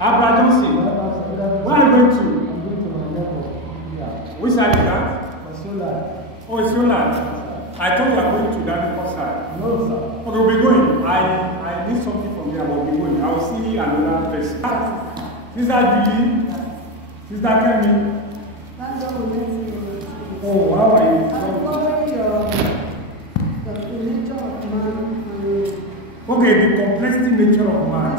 Abra Johnson. Where are you going to? I'm going to my network. Yeah. Which side is that? Solar. Oh, it's your land. I thought you were going to that other side. No, sir. Okay, we'll be going. I need something from there, but we'll be going. I will see another person. Sister Julie, Sister Kemi. Oh, how are you? I'm following the nature of man. Okay, the complexity nature of man.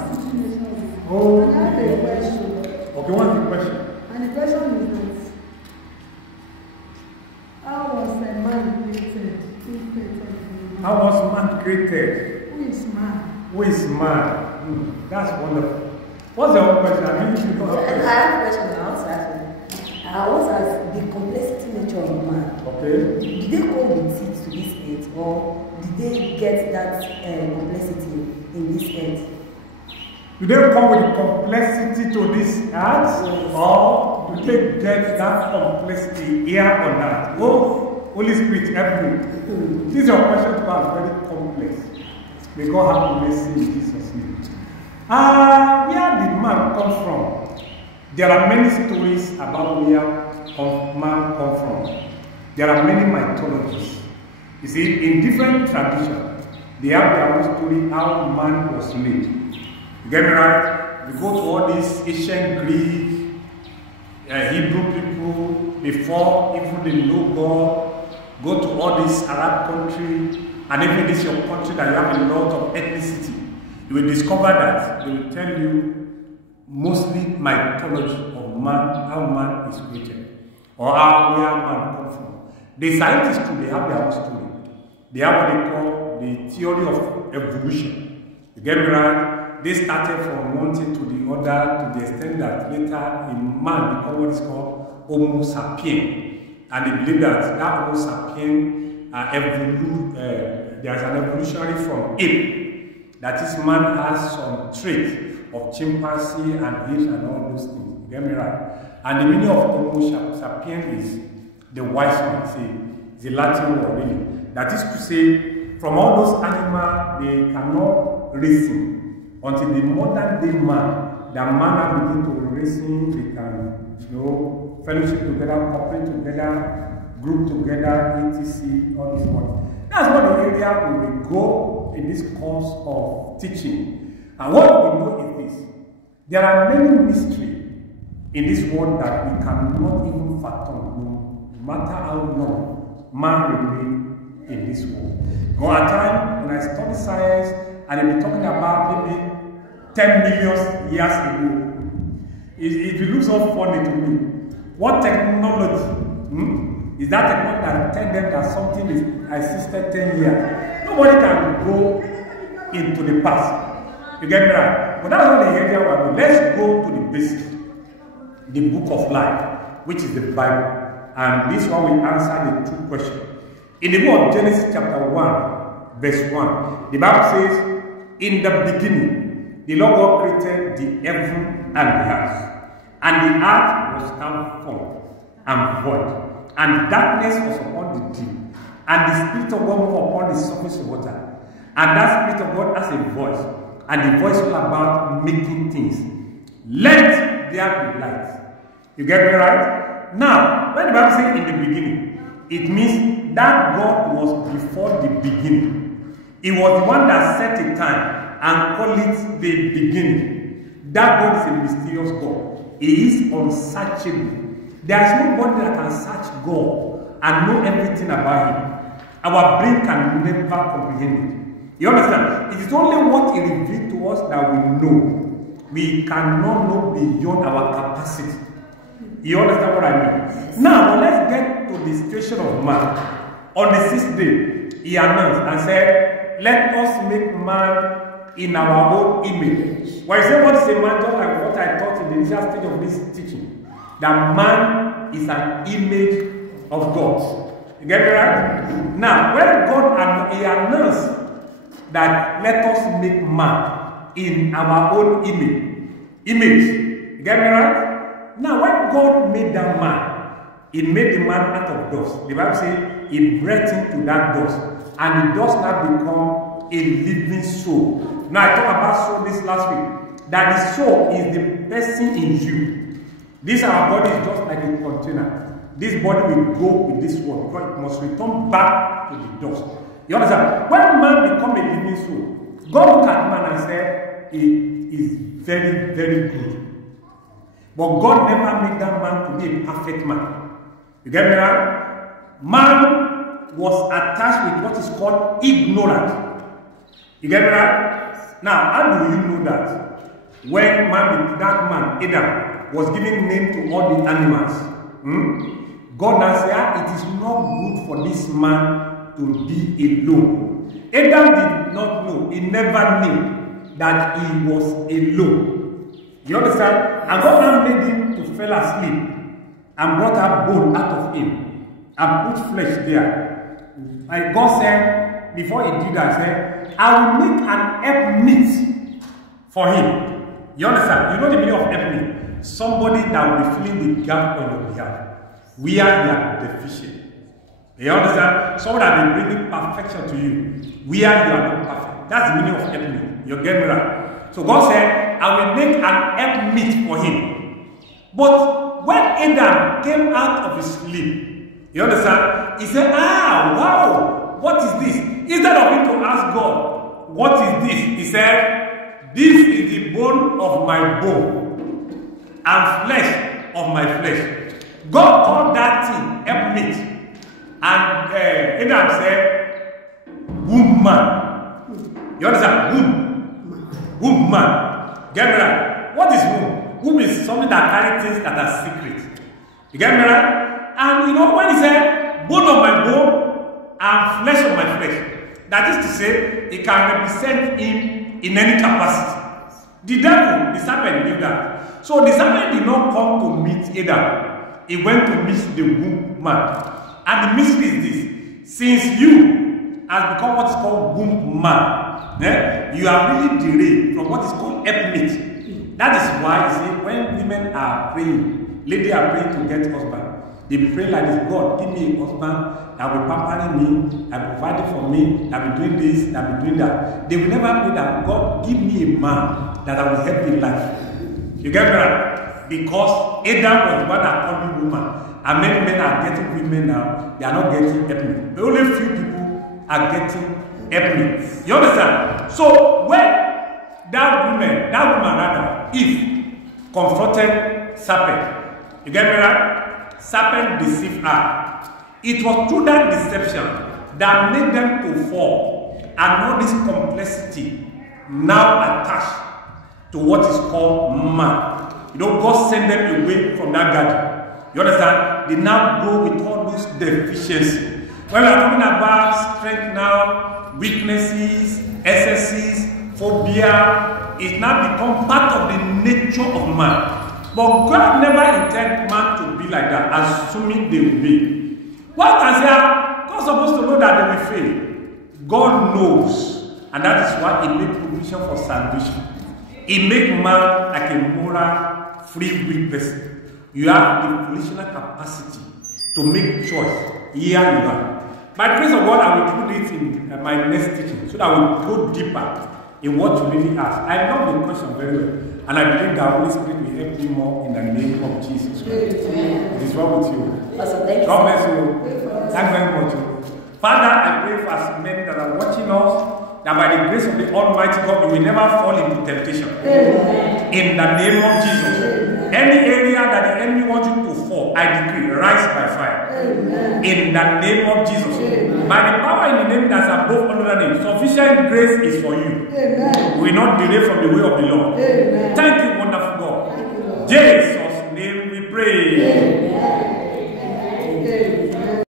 Oh, I have a question. Okay, what's the question? And the question is this: how was a man created? Who created man? How was man created? Who is man? Who is man? That's wonderful. What's the other question? I mean, you know, I have a question I want to ask you. What is the complexity nature of man? okay. Did they come with it to this earth, or did they get that complexity in this earth? Do they come with complexity to this earth? Yes. Or do they get that complexity here on earth? Oh, Holy Spirit, help me. This is your question to us, very complex. May God have mercy in Jesus' name. Where did man come from? There are many stories about where man come from. There are many mythologies. You see, in different traditions, they have their own story how man was made. You get me right? You go to all these ancient Greek, Hebrew people, before even they know God, go to all these Arab countries, and even this your country that you have a lot of ethnicity, you will discover that they will tell you mostly mythology of man, how man is created, or how where man comes from. The scientists too, they have their own story. They have what they call the theory of evolution. You get me right? They started from one thing to the other to the extent that later a man become what is called Homo sapien. And they believe that Homo sapien there's an evolutionary from ape. That is, man has some traits of chimpanzee and apes and all those things. You get me right? And the meaning of Homo sapien is the wise man. See, the Latin word really. That is to say, from all those animals, they cannot reason. Until the modern day man, the man begin to reason, they can, fellowship together, cooperate together, group together, etc. All this one. That's what the area we will go in this course of teaching. And what we know is this: there are many mysteries in this world that we cannot even fathom, no matter how long man remains in this world. Or at times, when I study science, and they be talking about maybe 10 million years ago. It will look so funny to me. What technology? Is that technology that tell them that something is existed 10 years? Nobody can go into the past. You get me right? But that's not the area where we let's go to the basic. The book of life, which is the Bible. And this one will answer the two questions. In the book of Genesis chapter 1, verse 1, the Bible says, in the beginning, the Lord God created the heaven and the earth. And the earth was without form and void. And darkness was upon the deep. And the Spirit of God moved upon the surface of water. And that Spirit of God has a voice. And the voice is all about making things. Let there be light. You get me right? Now, when the Bible says in the beginning, it means that God was before the beginning. He was the one that set a time and called it the beginning. That God is a mysterious God. He is unsearchable. There is nobody that can search God and know everything about Him. Our brain can never comprehend it. You understand? It is only what He revealed to us that we know. We cannot know beyond our capacity. You understand what I mean? Now, let's get to the situation of man. On the sixth day, He announced and said, let us make man in our own image. When I say what is a man, just like what I taught in the initial stage of this teaching, that man is an image of God. You get me right? Now, when God He announced that let us make man in our own image. You get me right? Now, when God made that man, He made the man out of dust. The Bible says He breathed into that dust, and the dust now become a living soul. Now, I talked about soul this last week. that the soul is the person in you. This our body is just like a container. This body will go with this world because it must return back to the dust. You understand? When man becomes a living soul, God look at man and say, it is very, very good. But God never made that man to be a perfect man. You get me right? Man was attached with what is called ignorant. You get me right? Now, how do you know that? When that man, Adam, was giving name to all the animals, God now said, it is not good for this man to be alone. Adam did not know, he never knew that he was alone. You understand? And God now made him to fall asleep and brought out bone out of him and put flesh there. And God said, before he did that, said, I will make an helpmeet for him. You understand? You know the meaning of helpmeet? Somebody that will be filling the gap on your behalf. We are deficient. You understand? Someone that will be bringing perfection to you. We are not perfect. That's the meaning of helpmeet. You get me right? So God said, I will make an helpmeet for him. But when Adam came out of his sleep, you understand? He said, wow, what is this? Instead of him to ask God, what is this? He said, this is the bone of my bone and flesh of my flesh. God called that thing helpmeet. And Adam said, woman. You understand? Woman. Get me right? What is womb? Womb is something that carries things that are secret. You get me right? And you know, when he said, bone of my bone and flesh of my flesh, that is to say, it can represent him in any capacity. The devil, the serpent, knew that. So the serpent did not come to meet Adam. He went to meet the womb man. And the mystery is this: since you has become what is called womb man, you are really derived from what is called helpmeet. That is why you see, when women are praying, ladies are praying to get husband, they be praying like this: God, give me a husband that will be pampering me, that will provide for me, that will be doing this, that will be doing that. They will never pray that God give me a man that I will help in life. You get me right? Because Adam was the one that called me woman. And many men are getting women now, they are not getting helpmeet. Only few people are getting helpmeet. You understand? So when that woman rather, Eve, confronted serpent, you get me right? Serpent deceived her. It was through that deception that made them to fall, and all this complexity now attached to what is called man. You know, God sent them away from that garden. You understand? They now go with all those deficiencies. When we are talking about strength now, weaknesses, excesses, phobia, it's now become part of the nature of man. But God never intended man to be like that, assuming they will be. What can say? God's supposed to know that they will fail. God knows, and that is why He made provision for salvation. He made man like a moral, free will person. You have the volitional capacity to make choice. Here you are. By the grace of God, I will put it in my next teaching so that I will go deeper in what you really ask. I love the question very well, and I believe that Holy Spirit will help you more in the name of Jesus Christ. It is well with you. God bless you. Thank you very much. Father, I pray for as many that are watching us, that by the grace of the Almighty God, we will never fall into temptation. Amen. In the name of Jesus. Amen. Any area that the enemy wants you to fall, I decree, rise by fire. Amen. In the name of Jesus. Amen. By the power in the name that's above all other names, sufficient grace is for you. Amen. We will not delay from the way of the Lord. Amen. Thank